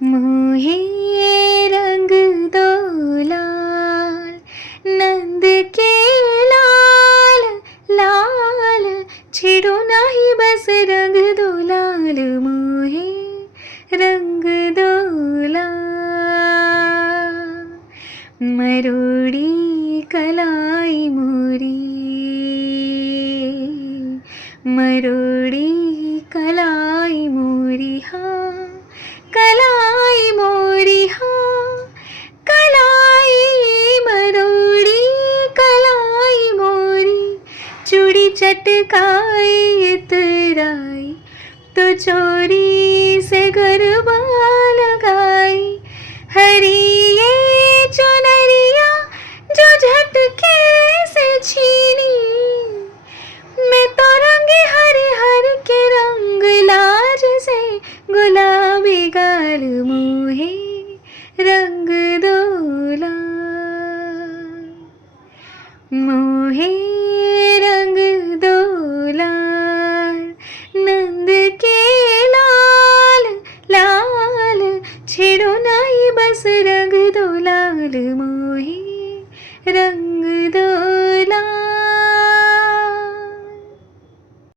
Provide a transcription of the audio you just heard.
मोहे रंग दो लाल, नंद के लाल लाल, छेड़ो नाही बस रंग दो लाल, मोहे रंग दो लाल। मरोड़ी कलाई मोरी, मरोड़ी कलाई मोरी हाँ, कलाई मोरी हाँ, कलाई मरोड़ी कलाई मोरी। चूड़ी चटकाई इतराई, तो चोरी से गरबा लगाई। हरी ये चुनरिया जो झटके से छीनी, मैं तो रंगे हरे हर के रंग लाज से गुलाबी गाल, मोहे रंग दो लाल, मोहे रंग दो लाल, नंद के लाल लाल, छेड़ो नाही बस रंग दो लाल, मोहे रंग दो